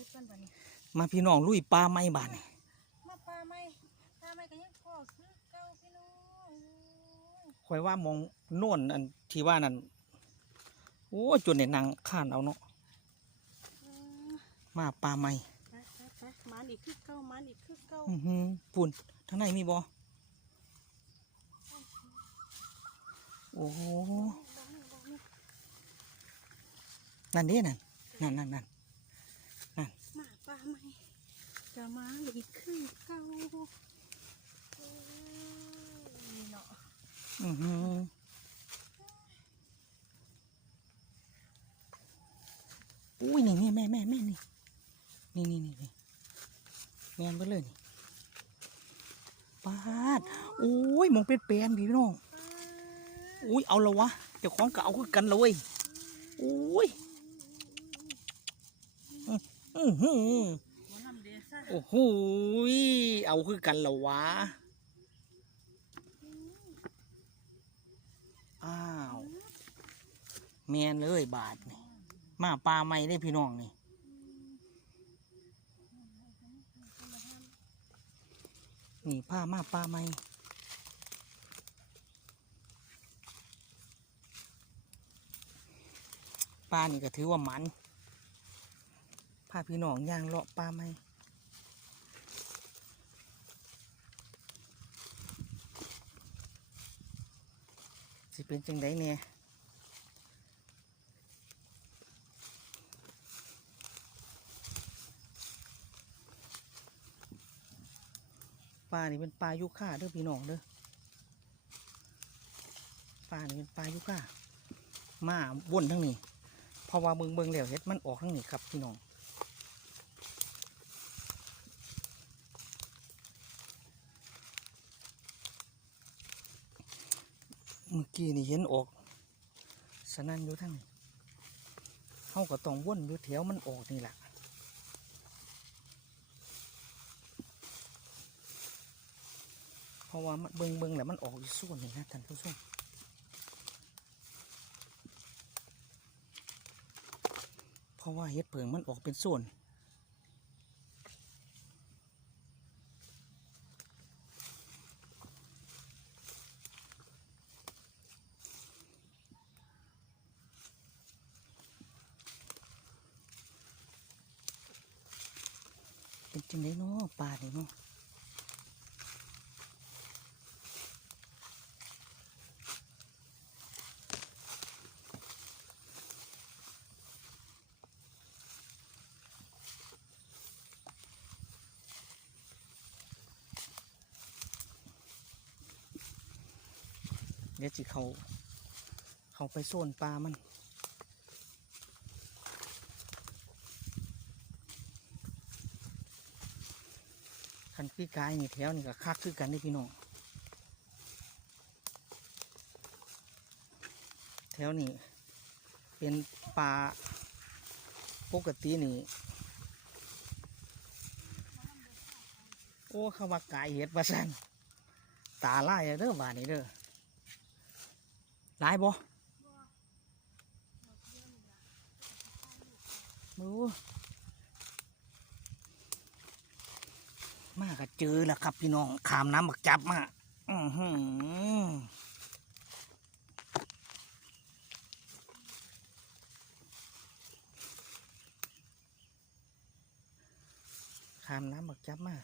ฮ็ดกันบัดนี้มาพี่น้องลุยปลาไม้บานนี่มาปลาไหมปลาไหมก็ยังพอคือเก่าพี่น้องคอยว่ามองโน่นอันที่ว่านั่นโอ้ยจนในนางข้านเอาเนาะอืมมาปลาไม้ไปไปไปมันอีกคือเก่ามันอีกคือเก่าอื้อหือปุ่นทางในมีบ่โอ้โหบ่มีบ่มีนั่นเด้นั่นนั่นนั่นนั่น มาปลาไหม จะมาอีกคือเก่าเอ้ยนี่เนาะอือหืออุ้ยนี่นี่แม่แม่แม่นี่นี่นี่นี่นี่แม่นไปเลยนี่ปาดโอ้ยมองเป็นแปลนพี่น้องอุ้ยเอาละวะเจ้าของก็เอาคือกันเลยอุ้ยอืออื้อหือ โอ้โหเอาคือกันละวะ อ้าว แมนเลยบาทนี่ มาปลาไม่ได้พี่น้องนี่ นี่ผ้ามาปลาไม่ปลานี่ก็ถือว่ามันพาพี่น้องย่างเลาะปลาไหม สิเป็นจังไดเนี่ยปลานี่เป็นปลายุค่าเด้อพี่น้องเด้อปลานี่เป็นปลายุค่ามาวนทั้งนี้เพราะว่าเบิงเบิงแล้วเฮ็ดมันออกทั้งนี้ครับพี่น้อง เมื่อกี้นี่เห็นออก สนั่นอยู่ทั้งเขาก็ต้องวนอยู่แถวมันออกนี่แหละเพราะว่ามันเบิงเบิงแล้วมันออกอยู่ส่วนนี่นะท่านผู้ชมเพราะว่าเห็ดเผิงมันออกเป็นส่วน จังไดเนาะปลาเนี่ยเนาะเดี๋ยวจิเขาเขาไปโซนปลามัน คันพี่กายนี่แถวนี่ก็คักคือกันนี่พี่น้องแถวนี้เป็นปลาปกตินี่โอ้เขาว่ากายเห็ดประสันตาลายเด้อบานนี้เด้อลายบ่ดู มาก็เจอแล้วครับ พี่น้องขามน้ำบักจับมาอือหือขามน้ำบักจับมา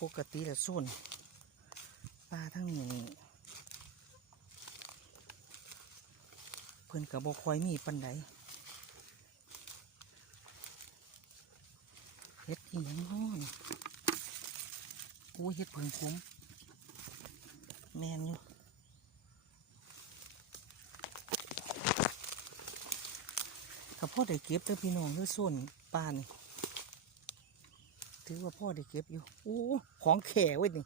ปกติแล้วส่วนปลาทั้งนี้นี่เพื่อนกับบคอยมีปันได ฮ็ดอีหยังน้อนกูเฮ็ดเพิ่งคุ้มแมนอยู่กับพ่อได้เก็บเด้อพี่น้องเด้อส่วนปลานี่ถือว่าพ่อได้เก็บอยู่โอ้ของแข่เว้ยนี่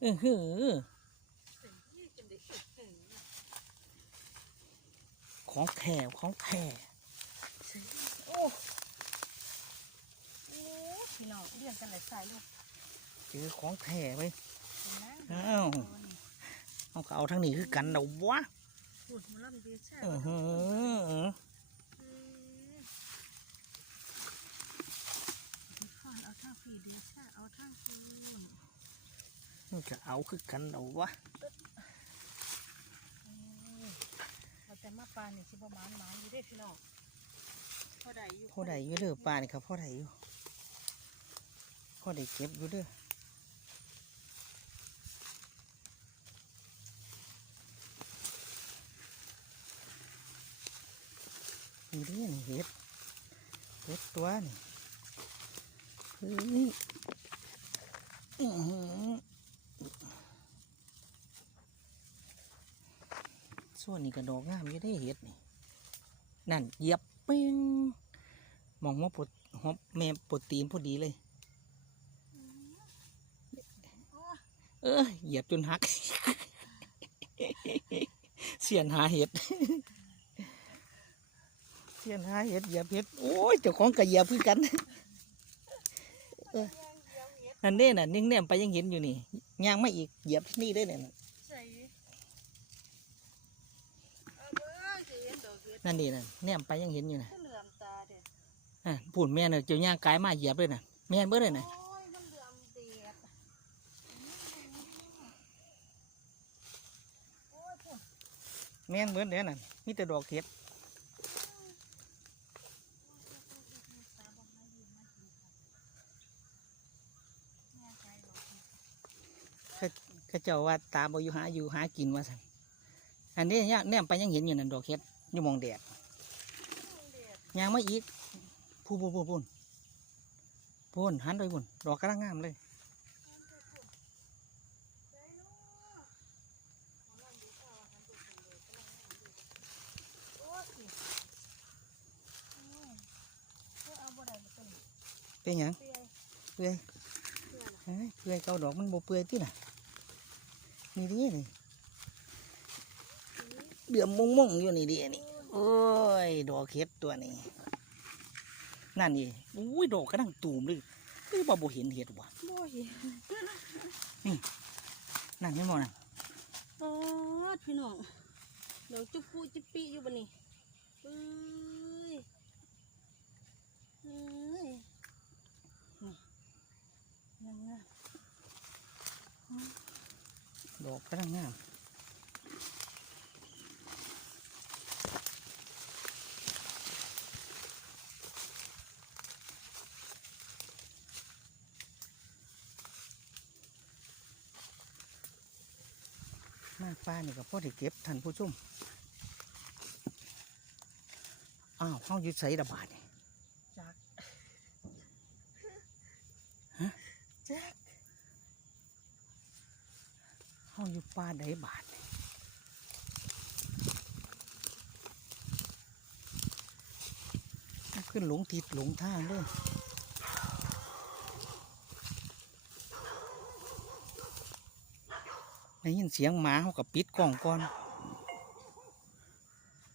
เออหือของแข่ของแข่ เลี้ยงกันหลายสายลูกเจอของแท้ไปอ้าเอาเอาทั้งนี้คือกันเดาวะมัวเบียใช่ไหมเอาทงฟีเดียใช่เอาทางฟีนจะเอาคือกันเดาวะเราแต่มาปลาเนี่ยชิบะมานมานอยู่ได้พี่น้องพ่อใดอยู่พ่อใดอยู่เด้อปลาเนี่ยครับพ่อใดอยู่ อใดเก็บอยู่เด้อนี่เด้อนี่เห็ดเห็ดตัวนี่เฮ้ยอื้อส่วนนี้กระดอกงามอยู่ได้เห็ดนี่นั่นเหยียบเป้งมองว่าปวดหอบแม่ปวดตีนพอดีเลย ออเหยียบจนหัก เสียนหาเห็ด เสียนหาเห็ดเหยียบเห็ด โอ้ยเจ้าของกะเหยียบคือกันเออนั่นเด้น่ะนิ่งแนมไปยังเห็นอยู่นี่ย่างไม่อีกเหยียบที่นี่ได้เนี่ยน่ะใส่เอาเบิ่งสิเห็นดอกเห็ดนั่นดีน่ะแนมไปยังเห็นอยู่น่ะก็เหลื่อมตาเด้ออะพูดแม่น่ะเจ้าย่างกายมาเหยียบเลยน่ะแม่นเบิ่เลยน่ะ โอ้ยมันเหลื่อมเดียดโอ้ยพุ่น แม่นเบิ่เด้อน่ะมีแต่ดอกเห็ดแม่ใจดอกเห็ดเขาเจ้าว่าตาบอยู่หาอยู่หากินว่าซั่นอันนี้เนี่ยแนมไปยังเห็นอยู่นั่นดอกเห็ดอยู่มองแดดยางมาอีกพูพูพูพูนพูนหันไปพูนดอกกระด้างงามเลย โอ้ยสิโอ้ยเพื่อเอาบ่ได้บ่ต้น เป็นหยังเปื่อยเปื่อยเปื่อยล่ะเฮ้ยเปื่อยเกาดอกมันบ่เปื่อยที่น่ะนี่ดินี่เดือมมงมงๆอยู่นี่ดินี่โอ้ยดอกเห็ดตัวนี้นั่นนี่อุ้ยดอกกระดังตูมเลยเฮ้ยบ่บ่เห็นเห็ดว่ะบ่เห็นนั่นไม่นบ่นั่นปอดพี่น้องเดี๋ยวจุ๊บปูจิบปีอยู่บนนี้เอ้ยเอ้ยนี่ยังไง ดอกกระดังงามหน้าป้านี่ก็พ่อได้เก็บท่านผู้ชม อ้าวเฮาอยู่ไสระบาดนี่ จัก ฮะ จัก เฮาอยู่ป่าใดบาดนี่เอาขึ้นหลงทิศหลงทางเลยได้ยินเสียงหมาเขากับปิดกล้องก่อน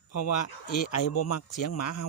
เพราะว่า AI บ่มักเสียงหมาเฮา